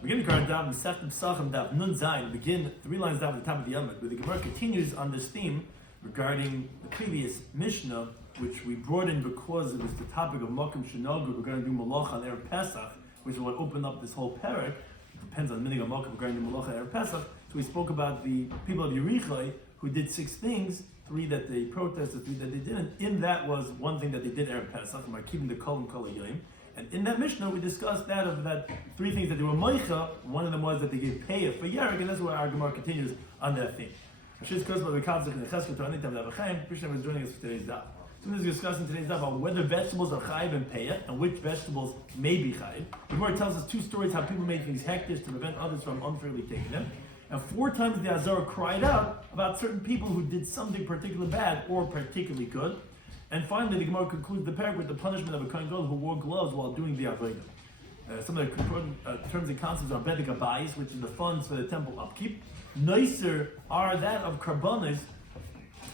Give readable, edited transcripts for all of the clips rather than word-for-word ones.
Beginning the current Daf, Pesachim Daf, Nun Zayin, begin 3 lines down at the top of the Yomit, where the Gemara continues on this theme regarding the previous Mishnah, which we brought in because it was the topic of Makom Shenogu regarding doing Malach on Erev Pesach, which is what opened up this whole parak. It depends on the meaning of Makom regarding the Malach on Erev Pesach. So we spoke about the people of Yerichai who did 6 things, 3 that they protested, 3 that they didn't. In that was one thing that they did Erev Pesach, by keeping the Kol and Kol Yom. And in that Mishnah, we discussed that 3 things that they were moicha. One of them was that they gave payah for Yerek, and that's where our Gemara continues on that theme. Hashem was joining us for today's daf. So we're discussing today's daf about whether vegetables are chayiv and payah, and which vegetables may be chayiv. The Gemara tells us 2 stories how people made things hectic to prevent others from unfairly taking them. And 4 times the Azara cried out about certain people who did something particularly bad or particularly good. And finally, the Gemara concludes the parak with the punishment of a kohen gadol who wore gloves while doing the avodah. Some of the terms and concepts are bedek abayis, which is the funds for the temple upkeep. Nicer are that of karbanos,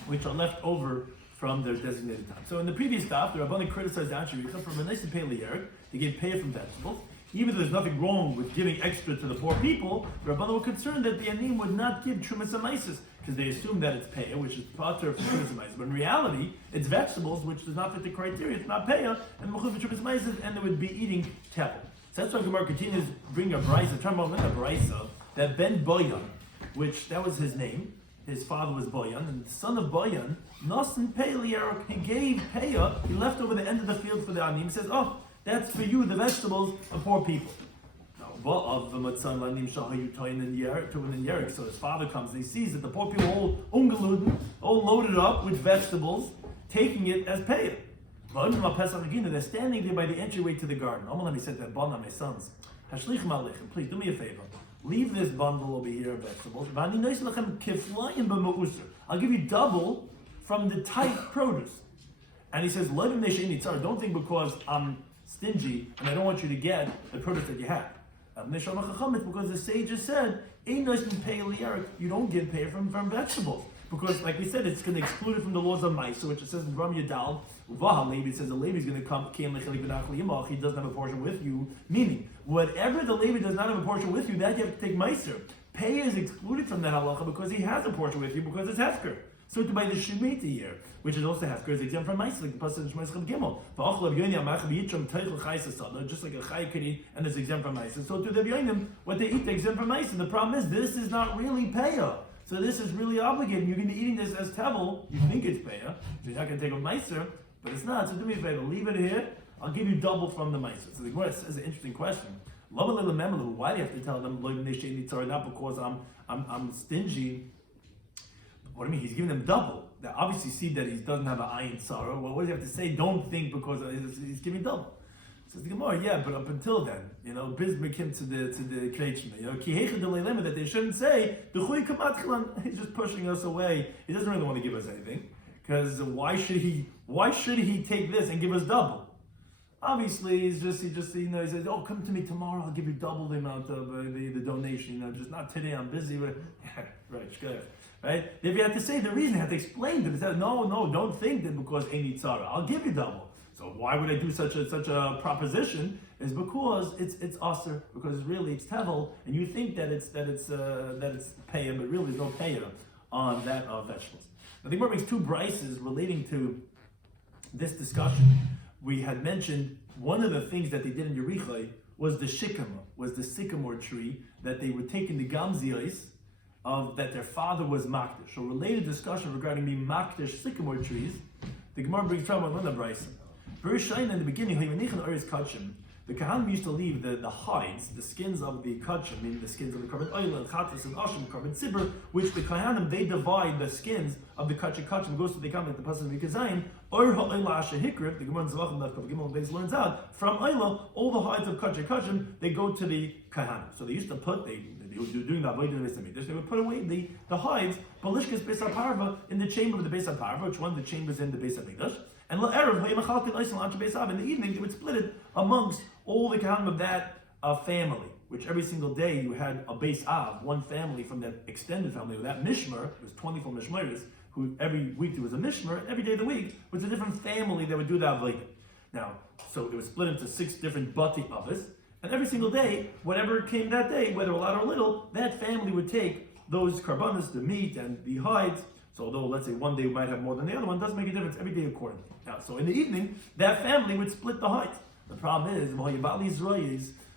which are left over from their designated time. So in the previous daf, the Rabbanim criticized the Anshe Richa for a nice pay liyerek. They gave pay from vegetables. Even though there's nothing wrong with giving extra to the poor people, the Rabbanim were concerned that the anim would not give trumas amaisis, because they assume that it's payah, which is pater for trumas amaisis. But in reality, it's vegetables, which does not fit the criteria. It's not payah, and mechut for trumas amaisis, and they would be eating tevel. So that's why Gemara continues bringing a brisa, talking about a brisa, that Ben Boyan, which that was his name, his father was Boyan, and the son of Boyan, Nasan Pei, he gave payah, he left over the end of the field for the anim. He says, oh, that's for you, the vegetables of poor people. So his father comes and he sees that the poor people all ungeluden, all loaded up with vegetables, taking it as payah. They're standing there by the entryway to the garden. He said to Bana, my sons, please do me a favor. Leave this bundle over here of vegetables. I'll give you double from the tight produce. And he says, don't think because I'm stingy and I don't want you to get the produce that you have. It's because the sages said, you don't give pay from vegetables. Because, like we said, it's going to exclude it from the laws of Maisa, which it says in Ram Yadal, it says the Levi is going to come, he doesn't have a portion with you. Meaning, whatever the Levi does not have a portion with you, that you have to take Meiser. Pay is excluded from the halacha because he has a portion with you because it's Hefker. So to buy the Shemitah year, which is also Hefker, is exempt from Meiser, like the Pasuk in Shemais Gimel. Just like a Chay could eat, and it's exempt from Meiser. So to the Yonim, what they eat, they're exempt from Meiser. The problem is, this is not really Payah. So this is really obligated. You're going to be eating this as tevel. You think it's payah, so you're not going to take a meiser, but it's not. So do me a favor, leave it here. I'll give you double from the meiser. So the Gemara says an interesting question. Why do you have to tell them not because I'm stingy? What do you mean? He's giving them double. They obviously see that he doesn't have an ayin sorrow. Well, what does he have to say? Don't think because he's giving double. Says the Gemara, yeah, but up until then, bizmek him to the kreitchen, that they shouldn't say the chuy kamat. He's just pushing us away. He doesn't really want to give us anything, because why should he take this and give us double? Obviously, he says, oh, come to me tomorrow. I'll give you double the amount of the donation. Just not today. I'm busy. But right, right. If you have to say the reason, you have to explain to them. Say, no, don't think that because ain't tzara. I'll give you double. So why would I do such a proposition? Is because it's aser, because really it's tevel, and you think that it's payah, but really there's no payah on that of vegetables. Now the Gemara brings 2 brises relating to this discussion. We had mentioned one of the things that they did in Yerichai was the sycamore tree that they would take in the gamzios of that their father was makdish. So related discussion regarding being makdish sycamore trees. The Gemara brings trouble on another brisa. Very shine in the beginning, the Kahanim used to leave the hides, the skins of the kachim, meaning the skins of the carbon oil and chatas and ashim, carbon tzibur, which the Kahanim, they divide the skins of the kachim, goes to the Kahanim, the Pasuk in Mikazayim, or ha'oila asher hikriv, the Gemara in Zavachim, that Gimel base learns out, from oila, all the hides of kachim, they go to the Kahanim. So they used to put, they were doing that way, they would put away the hides, balishkas beis parva, in the chamber of the beis parva, which one of the chambers in the beis hamikdash. And in the evening, they would split it amongst all the Kahanim of that family, which every single day you had a Beis Av, one family from that extended family, that Mishmar, it was 24 Mishmaris, who every week there was a Mishmar, and every day of the week was a different family that would do that Avodah. Now, so it was split into 6 different Bati Avos, And every single day, whatever came that day, whether a lot or little, that family would take those karbanos, the meat and the hides. So although, let's say, one day we might have more than the other one, it doesn't make a difference every day accordingly. Now, so in the evening, that family would split the hides. The problem is,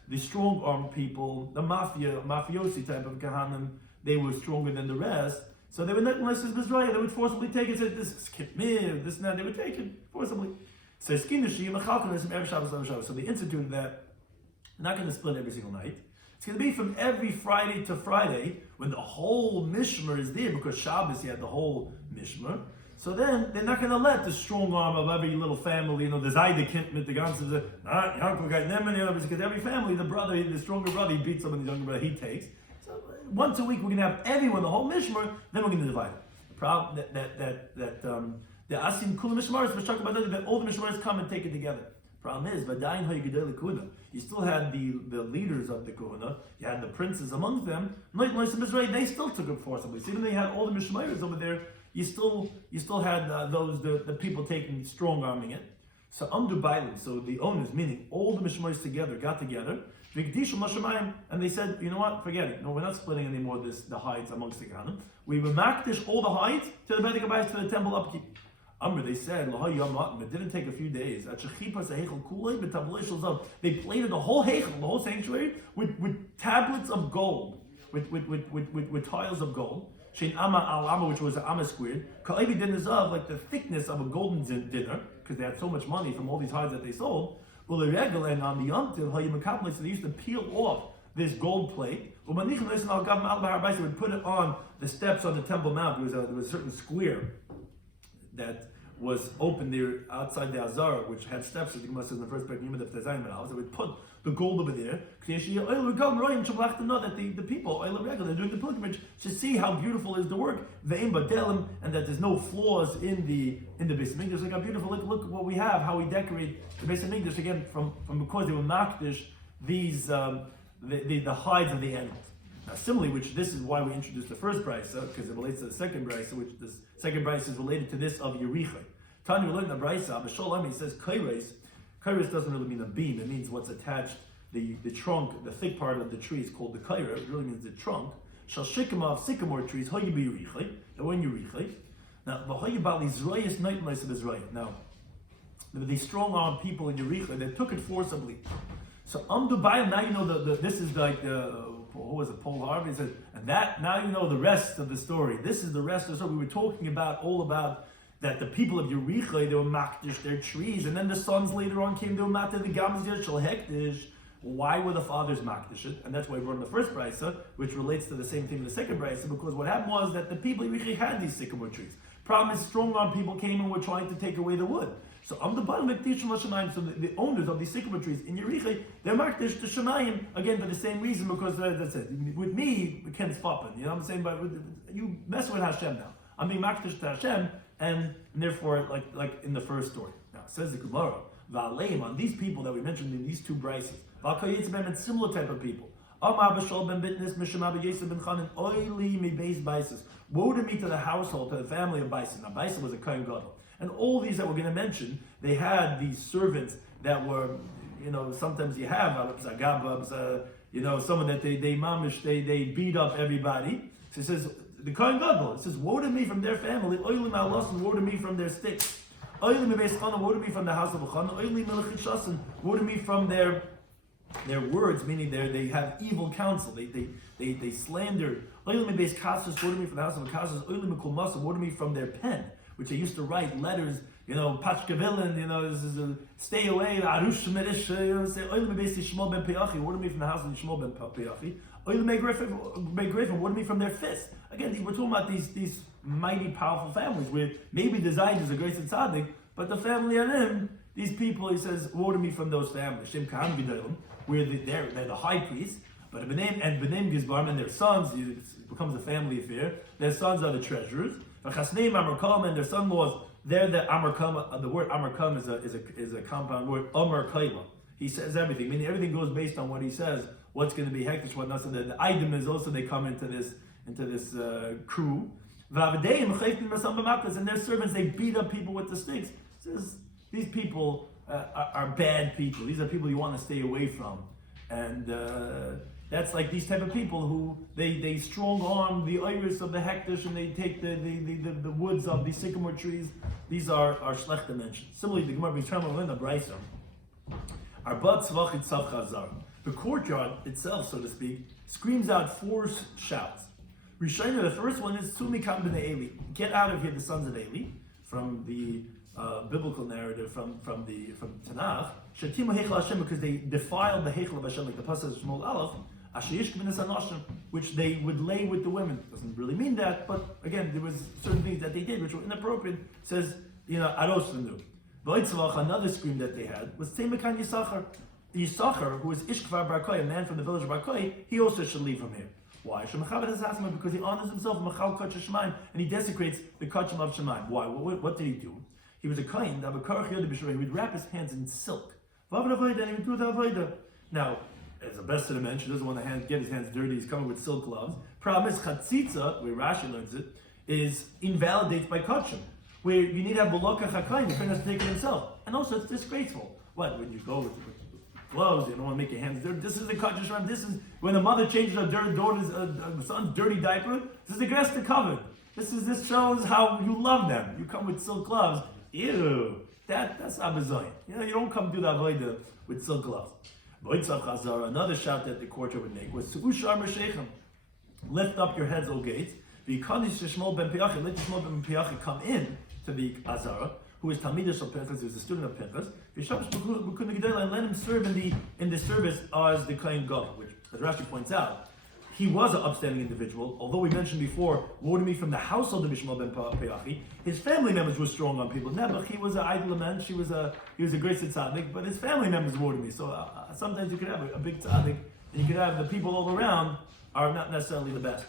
the strong-armed people, the mafiosi type of kahanim, they were stronger than the rest. So they would not, unless it's Mizraya, they would forcibly take it. Say, this is kitmir, this and that. They would take it forcibly. So they instituted that. They're not going to split every single night. It's going to be from every Friday to Friday when the whole mishmer is there, because Shabbos you had the whole mishmer. So then they're not going to let the strong arm of every little family, the Zayde Kintmit, the Ganses, because every family, the stronger brother, he beats someone, the younger brother, he takes. So once a week we're going to have everyone, the whole mishmer, then we're going to divide it. The problem the Asim Kula Mishmaris, we're talking about that all the Mishmaris come and take it together. Problem is, you still had the leaders of the Kuhana, you had the princes among them, they still took it forcibly. So even though you had all the Mishmaris over there, you still had the people taking strong arming it. So so the owners, meaning all the Mishmaris together, got together, and they said, you know what, forget it. No, we're not splitting anymore the hides amongst the Kohanim. We will makdish all the hides to the Beit HaKabayis, to the temple upkeep. They said, it didn't take a few days. They plated the whole heichel, the whole sanctuary, with tablets of gold, with tiles of gold. Shein ama al ama, which was an ama squared. Ka'evi dinazav, like the thickness of a golden dinner, because they had so much money from all these hides that they sold. And on the yomtiv, so they used to peel off this gold plate. They would put it on the steps on the Temple Mount. There was a certain square that was open there outside the Azar, which had steps, as the Gemara says in the first part, Yomid of Tezayin Menal. So we put the gold over there, that the people, they're doing the pilgrimage, to see how beautiful is the work, and that there's no flaws in the Beis Hamikdash. Like how beautiful, look what we have, how we decorate the Beis Hamikdash, again, from because they were makdish these, the hides of the animals. Now, similarly, which this is why we introduced the first brisa, because it relates to the second brisa, which this second brisa is related to this of Yerichai. Tanya, we learned in the brisa, B'Sholem, he says kairos. Kairos doesn't really mean a beam; it means what's attached. The trunk, the thick part of the tree is called the kaira. It really means the trunk. Shal shikama of sycamore trees, hoyi b'Yerichai. They were in Yerichai. Now, v'hoyi bali zroyas night mice of Israel. Now, these strong-armed people in Yerichai, they took it forcibly. So Amdu Bayam, now you know this is like who was it, Paul Harvey said, and that now you know the rest of the story. This is the rest of the story. We were talking all about that the people of Yerichai, they were makdish their trees, and then the sons later on came, they were makdish the gamzir shel hekdish. Why were the fathers makdish it? And that's why we wrote in the first brisa, which relates to the same thing in the second brisa, because what happened was that the people of Yerichai had these sycamore trees. Problem is, strong-armed people came and were trying to take away the wood. So on the bottom of Shemayim, so the owners of these sycamore trees in Yerichai, they're makdish to Shemayim, again for the same reason, because that's it. With me, we can't stop it. You know what I'm saying? But you mess with Hashem now. I'm being makdish to Hashem, and therefore, like in the first story. Now, it says the Gemara, Va'aleim, on these people that we mentioned in these two brises, Va'kayitzbem, and similar type of people. Woe to me, to the household, to the family of Bison. Now, Bison was a Kohen Gadol. And all these that we're going to mention, they had these servants that were, sometimes you have, someone that they beat up everybody. So it says, the Kohen Gadol, it says, woe to me from their family, oilim alasan, woe to me from their sticks. Oilim beis, woe to me from the house of Chana, oilim melechit, woe to me from their words, meaning they have evil counsel, they slander. Oilim beis kassus, woe to me from the house of Kassus, oilim mekulmasa, woe to me from their pen, which they used to write letters, pachkavilin, this is stay away, arush medish, say, oilim beis Yishmael ben Peachi, woe to me from the house of Yishmael ben Peachi, oilim begrifin, woe to me from their fists. Again, we're talking about these mighty, powerful families, where maybe the Zayd is a grace and tzaddik, but the family of him, these people, he says, woe to me from those families. Shem Kahan Gedolim, where they're the high priest, but Benem Gizbarim and their sons, it becomes a family affair. Their sons are the treasurers. Chasneim Amarkam, and their son-in-laws, they're the Amarkam. The word Amarkam is a compound word, Amarkayla. He says everything, meaning everything goes based on what he says, what's going to be hektish, what not. So the item is also, they come into this crew. And their servants, they beat up people with the sticks. Says, these people are bad people. These are people you want to stay away from. And that's like these type of people who they strong arm the iris of the hektish and they take the woods of the sycamore trees. These are schlecht dimensions. Similarly, the Gemara B'Yisrael in the Brisa, the courtyard itself, so to speak, screams out 4 shouts. Rishayna, the first one is Tzumikam b'nei Eli. Get out of here, the sons of Eli, from the biblical narrative from Tanakh. Shatima Heichel Hashem, because they defiled the Heichel of Hashem, like the Pasuk of Shmuel Aleph, which they would lay with the women. Doesn't really mean that, but again, there was certain things that they did which were inappropriate. It says, Aros V'nu. Another scream that they had was Teimekan Yisachar. Yisachar, who is Ishkvar Bar Koi, a man from the village of Bar Koi, he also should leave from here. Why? Because he honors himself, and he desecrates the kachim of Shemaim. Why? What did he do? He was a kohen, he would wrap his hands in silk. And he would do the avodah. Now, as the best of the mention, doesn't want to get his hands dirty, he's coming with silk gloves. Problem is, chatzitza, where Rashi learns it, is invalidates by kachim, where you need to have balokah chakayin, the kohen has to take it himself. And also, it's disgraceful. What? When you go with gloves, you don't want to make your hands dirty. This is the kachim shram. This is when a mother changes her daughter's son's dirty diaper. This is the gresta covered. This shows how you love them. You come with silk gloves. Ew, that's abazoyin. You don't come do the avodah with silk gloves. Another shout that the courtyard would make was Su'ushar Meshechem. Lift up your heads, O gates. Let Shmuel ben Piachi come in to the Azara, who is Talmidah Shel Pinchas, who is a student of Pinchas. And let him serve in the service as the Kohen Gadol, which, as Rashi points out, he was an upstanding individual. Although we mentioned before, me from the household of Shmuel ben Piachi, his family members were strong on people. Nebuch, he was an idol man. He was a great tzaddik, but his family members were me. So sometimes you could have a big tzaddik, and you could have the people all around are not necessarily the best.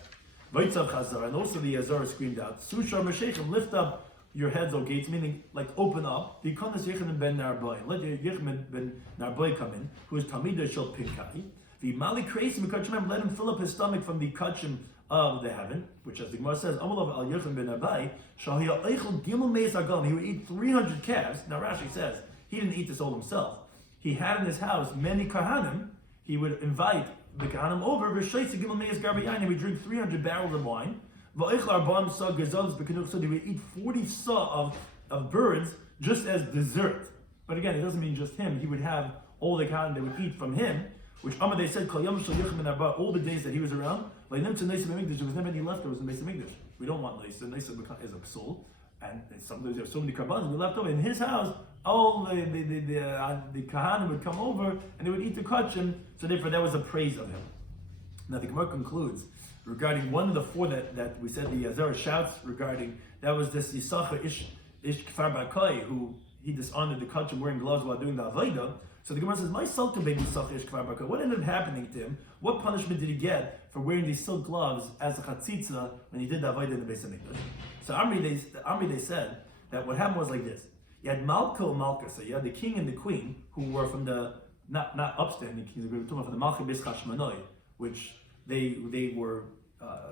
And also the Azara screamed out, Sushar Meshechem, lift up your heads, O gates, meaning like open up. The Konas Yechim ben Narbai, let Yechim ben Narbai come in, who is Talmidah Shel Pinchai. The Mali Kreis Mekachim, let him fill up his stomach from the kachim of the heaven, which, as the Gemara says, Amalav al Yechim ben Narbai, Shahiyah Eichel Gimel Meis Agam, he would eat 300 calves. Now Rashi says he didn't eat this all himself. He had in his house many kahanim. He would invite the kahanim over. He would drink 300 barrels of wine. He would eat 40 saw of birds just as dessert. But again, it doesn't mean just him. He would have all the kahanim they would eat from him, which they said all the days that he was around. There was never any leftovers in Beis Hamikdash. We don't want Neisa. Neisa is a psul, and sometimes you have so many karbanos we left over in his house. All the kahanim would come over and they would eat the kachim. So therefore, that was a praise of him. Now the Gemara concludes regarding one of the 4 that we said the Azara shouts regarding. That was this Yisachar Ish Kfar Bakoi, who he dishonored the kachim wearing gloves while doing the avodah. So the Gemara says, "My Salka baby Yisachar Ish Kfar Bakoi." What ended up happening to him? What punishment did he get for wearing these silk gloves as a chatzitza when he did the avodah in the Beis Hamikdash? So Amri they said that what happened was like this. You had Malka and Malka, so you had the king and the queen who were from the not upstanding kings, we were talking about the Malka Bis Chashmonai, which they were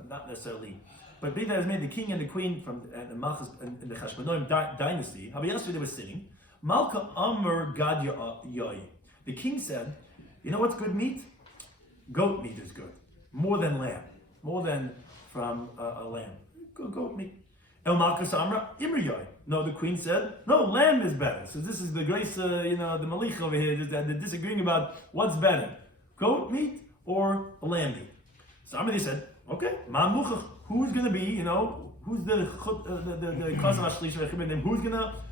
not necessarily, but be that as made the king and the queen from the Malchus and the Chashmonaim dynasty. How yesterday they were sitting. Malka Amr Gad Yoy. The king said, "You know what's good meat? Goat meat is good, more than lamb, more than from a lamb. Goat meat." El Malchus Amra Imr Yoy. No, the queen said, "No, lamb is better." So this is the grace, the Malik over here. They're disagreeing about what's better, goat meat or lamb meat. So Amri said, "Okay, who's going to be, who's the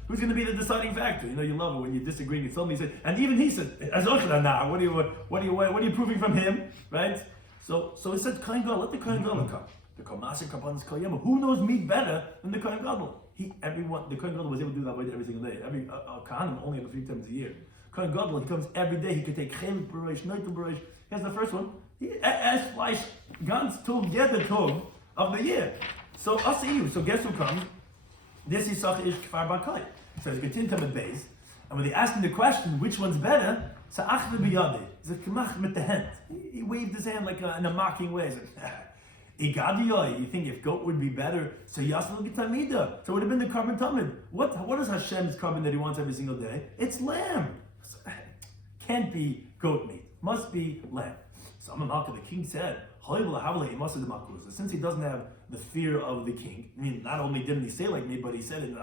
who's going to be the deciding factor? You love it when you disagree. You told me, he said, and even he said, "Nah, what are you proving from him, right?" So he said, "Kohen Gadol, let the Kohen Gadol come. The Komasik Kapanis Koyama. Who knows meat better than the Kohen Gadol?" The Kohen Gadol was able to do that every single day. Every Kohanim only 3 times a year. Kohen Gadol, he comes every day. He could take Chelik B'Reish, Noitel B'Reish. Here's the first one. Es Fleisch ganz Tov Jeder Tov of the year. So Asiyu. So guess who comes? This is Yisachar Ish Kfar Bakoi. So he's continuing to base, and when they asked him the question, which one's better? Sa'achne b'yadeh. He said, "K'mach mit the hand." He waved his hand like in a mocking way. He said, "Igadiyoy." You think if goat would be better? So Yasel G'tamida. So it would have been the carbon tamid. What is Hashem's carbon that He wants every single day? It's lamb. Can't be goat meat. must be lamb. So the king said, since he doesn't have the fear of the king, I mean, not only didn't he say like me, but he said it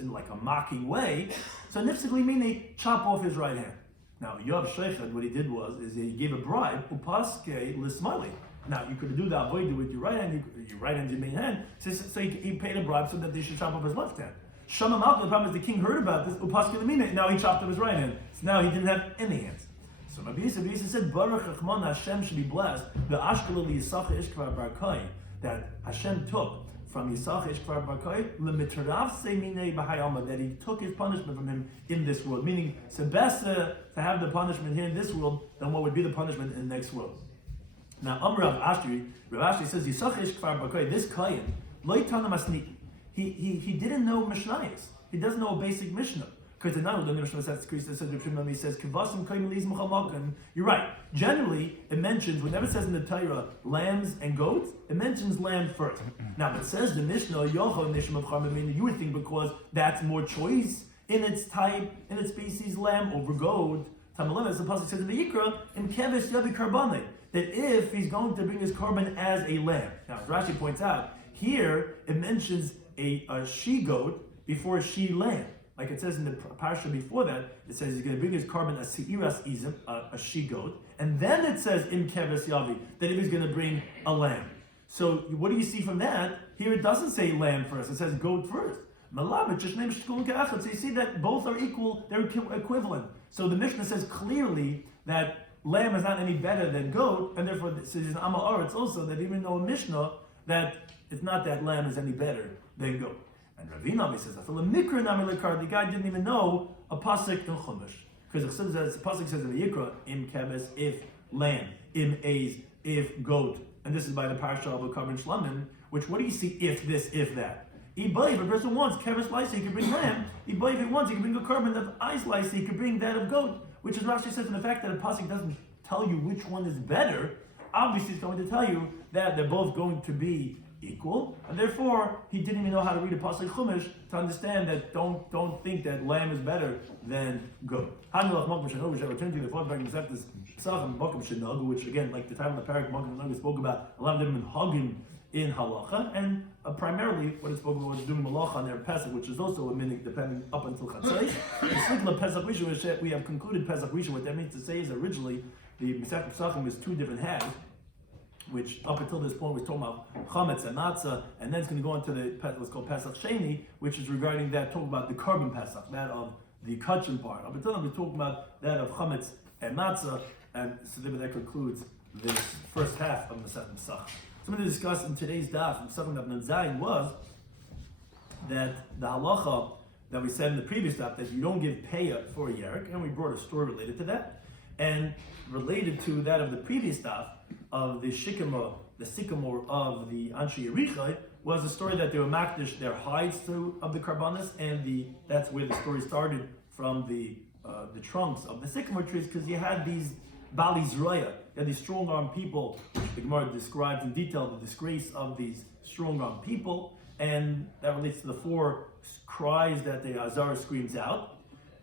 in like a mocking way. So nifsikli mean they chop off his right hand. Now Yob Sheichad, what he did is he gave a bribe, upaske lismali. Now you could do the avoid with your right hand, your main hand. So he paid a bribe so that they should chop off his left hand. Shama Malka, the problem is the king heard about this, upaske limina. Now he chopped off his right hand. So now he didn't have any hands. So Rabbi Yisrael said, Baruch Chachman, Hashem should be blessed. The Ashkala Yisachar Ishkvar Barkai that Hashem took from Yisachar Ishkvar Barkai lemitrav seminei b'hayalma, that he took his punishment from him in this world. Meaning, it's best to have the punishment here in this world than what would be the punishment in the next world. Now, Rav Ashri says Yisachar Ishkvar Barkai. This Kayin loitana masni. He didn't know Mishnayos. He doesn't know a basic Mishnah. Because now the Mishnah says, you're right. Generally, it mentions, whenever it says in the Torah, lambs and goats, it mentions lamb first. Now, but it says the Mishnah, you would think because that's more choice in its type, in its species, lamb over goat. As the Pasuk says in the Yikra, in Keves Yabi Karbane, that if he's going to bring his carbon as a lamb. Now, as Rashi points out, here it mentions a she-goat before a she-lamb. Like it says in the parsha before that, it says he's going to bring his carbon a seiras izim, a she-goat, and then it says in keves yavi that if he's going to bring a lamb. So what do you see from that? Here it doesn't say lamb first; it says goat first. So you see that both are equal; they're equivalent. So the Mishnah says clearly that lamb is not any better than goat, and therefore it says in Amma Aretz also that even though a Mishnah that it's not that lamb is any better than goat. And Rav Nami says, the guy didn't even know a pasuk in Chumash. Because the pasuk says in the Yikra, im keves, if lamb, im eiz, if goat. And this is by the parsha of Rabbi Shloimy, which what do you see if this, if that? If a person wants keves lice, he can bring lamb. If he wants, he can bring a carbon of ice lice, he can bring that of goat. Which is Rashi says in the fact that a pasuk doesn't tell you which one is better, obviously it's going to tell you that they're both going to be equal, and therefore he didn't even know how to read a pasuk Chumash to understand that don't think that lamb is better than goat. Return to the fourth paragraph of this Pesachim, which again, like the time of the parak, we spoke about a lot of different hagim in halacha, and primarily what it spoke about was doing malacha on their Pesach, which is also a minute depending up until Chatzos. We have concluded Pesach Rishon. What that means to say is originally the Pesachim was two different halves, which up until this point was talking about chametz and matzah, and then it's going to go into what's called Pesach Sheni, which is regarding that, talking about the carbon Pesach, that of the kachim part. Up until then we're talking about that of chametz and matzah, and so that concludes this first half of Masechet Pesach. Something to discuss in today's daf, Pesachim Daf Zayin, was that the halacha that we said in the previous daf, that you don't give payah for a yerek, and we brought a story related to that, and related to that of the previous daf, of the sycamore of the Anshe Yerichai, was a story that they were makdish their hides of the karbanis, and that's where the story started from the trunks of the sycamore trees, because you had these Bali Zraya, you had these strong-armed people, which the Gemara describes in detail the disgrace of these strong-armed people, and that relates to the four cries that the Azara screams out.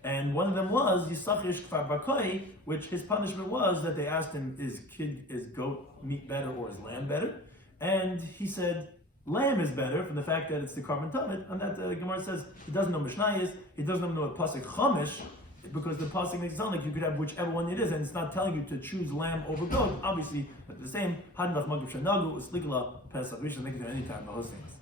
And one of them was Yisachar Ishkvar Barkai, which his punishment was that they asked him, is goat meat better or is lamb better? And he said, lamb is better from the fact that it's the carbon tamid, and that the Gemara says he doesn't know Mishnayos, he doesn't know a pasuk Chumash, because the pasuk makes it sound like you could have whichever one it is, and it's not telling you to choose lamb over goat. Obviously, but the same, Hadnach Magib Shanagu, Uslikla, Pesach Rishon, make it any time, the whole things.